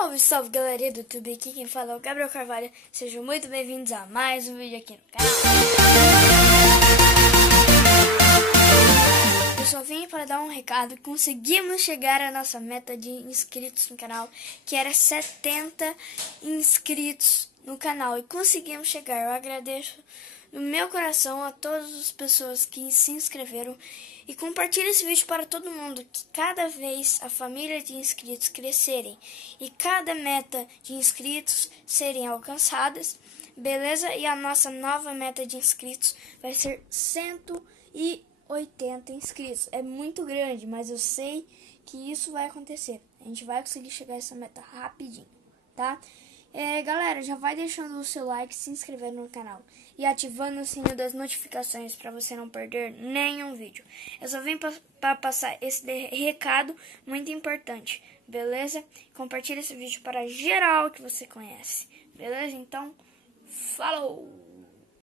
Salve, salve galerinha do YouTube, aqui quem fala é o Gabriel Carvalho. Sejam muito bem-vindos a mais um vídeo aqui no canal. Eu só vim para dar um recado. Conseguimos chegar à nossa meta de inscritos no canal, que era 70 inscritos no canal, e conseguimos chegar. Eu agradeço no meu coração a todas as pessoas que se inscreveram, e compartilhe esse vídeo para todo mundo, que cada vez a família de inscritos crescerem e cada meta de inscritos serem alcançadas, beleza? E a nossa nova meta de inscritos vai ser 180 inscritos. É muito grande, mas eu sei que isso vai acontecer. A gente vai conseguir chegar a essa meta rapidinho, tá? Galera, já vai deixando o seu like, se inscrevendo no canal e ativando o sininho das notificações para você não perder nenhum vídeo. Eu só vim para passar esse recado muito importante, beleza? Compartilha esse vídeo para geral que você conhece, beleza? Então, falou!